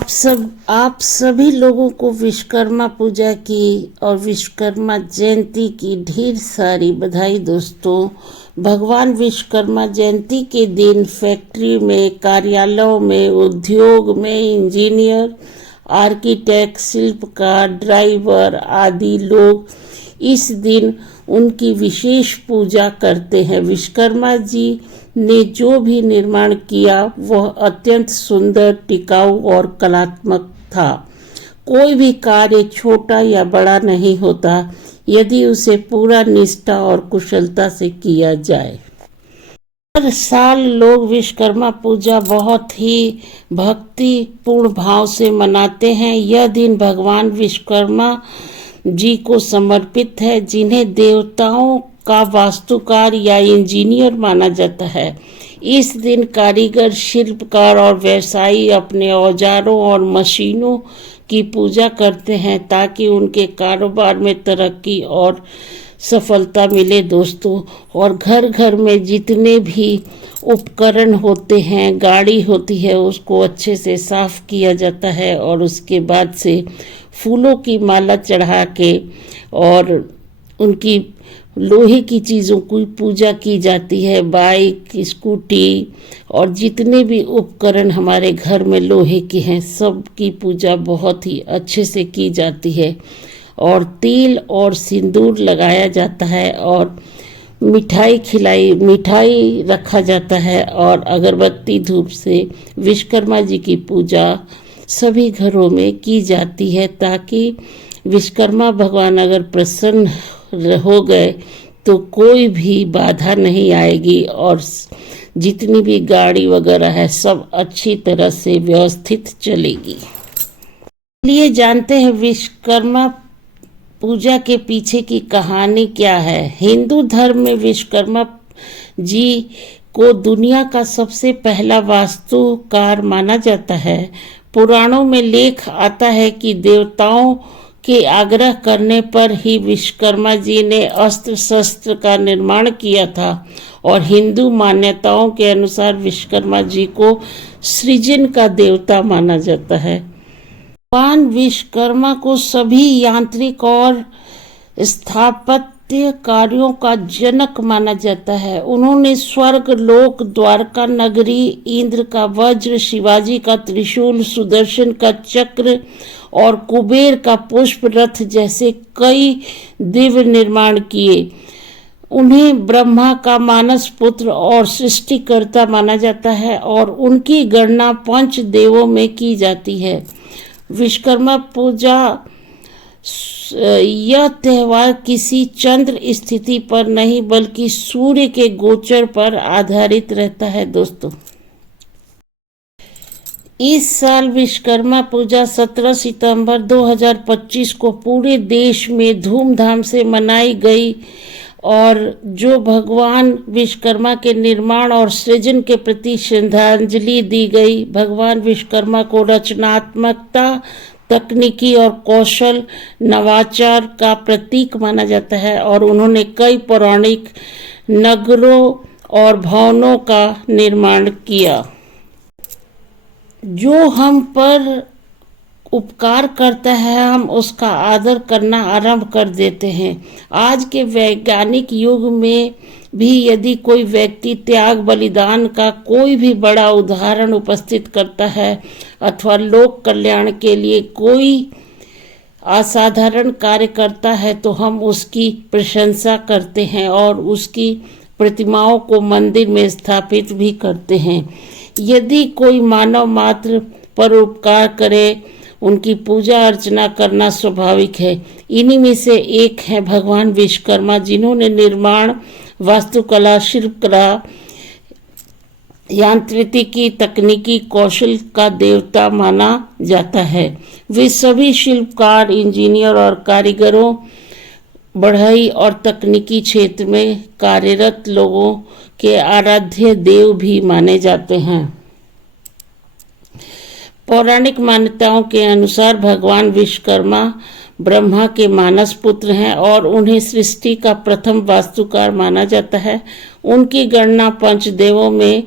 आप सभी लोगों को विश्वकर्मा पूजा की और विश्वकर्मा जयंती की ढेर सारी बधाई दोस्तों। भगवान विश्वकर्मा जयंती के दिन फैक्ट्री में, कार्यालयों में, उद्योग में इंजीनियर, आर्किटेक्ट, शिल्पकार, ड्राइवर आदि लोग इस दिन उनकी विशेष पूजा करते हैं। विश्वकर्मा जी ने जो भी निर्माण किया वह अत्यंत सुंदर, टिकाऊ और कलात्मक था। कोई भी कार्य छोटा या बड़ा नहीं होता यदि उसे पूरा निष्ठा और कुशलता से किया जाए। हर साल लोग विश्वकर्मा पूजा बहुत ही भक्ति पूर्ण भाव से मनाते हैं। यह दिन भगवान विश्वकर्मा जी को समर्पित है, जिन्हें देवताओं का वास्तुकार या इंजीनियर माना जाता है। इस दिन कारीगर, शिल्पकार और व्यवसायी अपने औजारों और मशीनों की पूजा करते हैं ताकि उनके कारोबार में तरक्की और सफलता मिले दोस्तों। और घर घर में जितने भी उपकरण होते हैं, गाड़ी होती है, उसको अच्छे से साफ किया जाता है और उसके बाद से फूलों की माला चढ़ा के और उनकी लोहे की चीज़ों की पूजा की जाती है। बाइक, स्कूटी और जितने भी उपकरण हमारे घर में लोहे के हैं, सब की पूजा बहुत ही अच्छे से की जाती है। और तिल और सिंदूर लगाया जाता है और मिठाई रखा जाता है और अगरबत्ती धूप से विश्वकर्मा जी की पूजा सभी घरों में की जाती है, ताकि विश्वकर्मा भगवान अगर प्रसन्न हो गए तो कोई भी बाधा नहीं आएगी और जितनी भी गाड़ी वगैरह है सब अच्छी तरह से व्यवस्थित चलेगी। चलिए जानते हैं विश्वकर्मा पूजा के पीछे की कहानी क्या है। हिंदू धर्म में विश्वकर्मा जी को दुनिया का सबसे पहला वास्तुकार माना जाता है। पुराणों में लेख आता है कि देवताओं के आग्रह करने पर ही विश्वकर्मा जी ने अस्त्र शस्त्र का निर्माण किया था और हिंदू मान्यताओं के अनुसार विश्वकर्मा जी को सृजन का देवता माना जाता है। भगवान विश्वकर्मा को सभी यांत्रिक और स्थापत्य कार्यों का जनक माना जाता है। उन्होंने स्वर्ग लोक, द्वारका नगरी, इंद्र का वज्र, शिवाजी का त्रिशूल, सुदर्शन का चक्र और कुबेर का पुष्प रथ जैसे कई दिव्य निर्माण किए। उन्हें ब्रह्मा का मानस पुत्र और सृष्टिकर्ता माना जाता है और उनकी गणना पंच देवों में की जाती है। विश्वकर्मा पूजा यह त्योहार किसी चंद्र स्थिति पर नहीं बल्कि सूर्य के गोचर पर आधारित रहता है दोस्तों। इस साल विश्वकर्मा पूजा 17 सितंबर 2025 को पूरे देश में धूमधाम से मनाई गई और जो भगवान विश्वकर्मा के निर्माण और सृजन के प्रति श्रद्धांजलि दी गई। भगवान विश्वकर्मा को रचनात्मकता, तकनीकी और कौशल, नवाचार का प्रतीक माना जाता है और उन्होंने कई पौराणिक नगरों और भवनों का निर्माण किया। जो हम पर उपकार करता है हम उसका आदर करना आरंभ कर देते हैं। आज के वैज्ञानिक युग में भी यदि कोई व्यक्ति त्याग बलिदान का कोई भी बड़ा उदाहरण उपस्थित करता है अथवा लोक कल्याण के लिए कोई असाधारण कार्य करता है तो हम उसकी प्रशंसा करते हैं और उसकी प्रतिमाओं को मंदिर में स्थापित भी करते हैं। यदि कोई मानव मात्र पर उपकार करे उनकी पूजा अर्चना करना स्वाभाविक है। इन्हीं में से एक है भगवान विश्वकर्मा, जिन्होंने निर्माण, वास्तुकला, शिल्पकला, यांत्रिकी, तकनीकी कौशल का देवता माना जाता है। वे सभी शिल्पकार, इंजीनियर और कारीगरों, बढ़ई और तकनीकी क्षेत्र में कार्यरत लोगों के आराध्य देव भी माने जाते हैं। पौराणिक मान्यताओं के अनुसार भगवान विश्वकर्मा ब्रह्मा के मानस पुत्र हैं और उन्हें सृष्टि का प्रथम वास्तुकार माना जाता है। उनकी गणना पंचदेवों में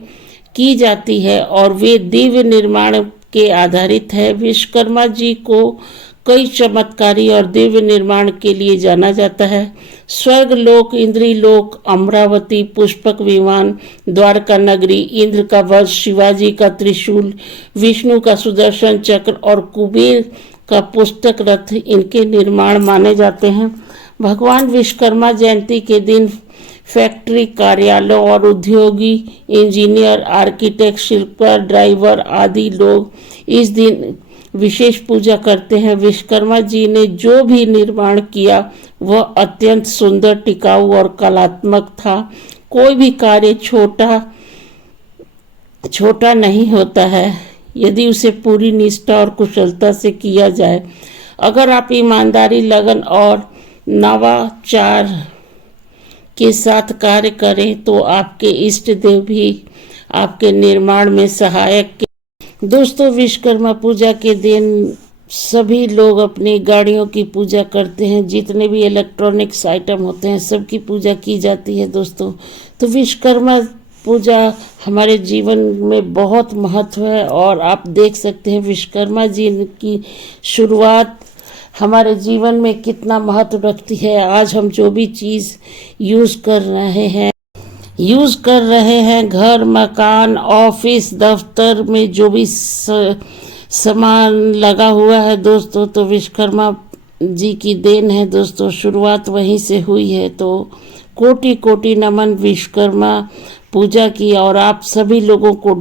की जाती है और वे दिव्य निर्माण के आधारित है। विश्वकर्मा जी को कई चमत्कारी और दिव्य निर्माण के लिए जाना जाता है। स्वर्ग लोक, इंद्री लोक, अमरावती, पुष्पक विमान, द्वारका नगरी, इंद्र का वज्र, शिवाजी का त्रिशूल, विष्णु का सुदर्शन चक्र और कुबेर का पुस्तक रथ इनके निर्माण माने जाते हैं। भगवान विश्वकर्मा जयंती के दिन फैक्ट्री, कार्यालयों और उद्योगी इंजीनियर, आर्किटेक्ट, शिल्पकार, ड्राइवर आदि लोग इस दिन विशेष पूजा करते हैं। विश्वकर्मा जी ने जो भी निर्माण किया वह अत्यंत सुंदर, टिकाऊ और कलात्मक था। कोई भी कार्य छोटा नहीं होता है यदि उसे पूरी निष्ठा और कुशलता से किया जाए। अगर आप ईमानदारी, लगन और नवाचार के साथ कार्य करें तो आपके इष्ट देव भी आपके निर्माण में सहायक। दोस्तों, विश्वकर्मा पूजा के दिन सभी लोग अपनी गाड़ियों की पूजा करते हैं। जितने भी इलेक्ट्रॉनिक्स आइटम होते हैं सबकी पूजा की जाती है दोस्तों। तो विश्वकर्मा पूजा हमारे जीवन में बहुत महत्व है और आप देख सकते हैं विश्वकर्मा जी की शुरुआत हमारे जीवन में कितना महत्व रखती है। आज हम जो भी चीज़ यूज़ कर रहे हैं घर, मकान, ऑफिस, दफ्तर में जो भी सामान लगा हुआ है दोस्तों, तो विश्वकर्मा जी की देन है दोस्तों। शुरुआत वहीं से हुई है। तो कोटि कोटि नमन विश्वकर्मा पूजा की और आप सभी लोगों को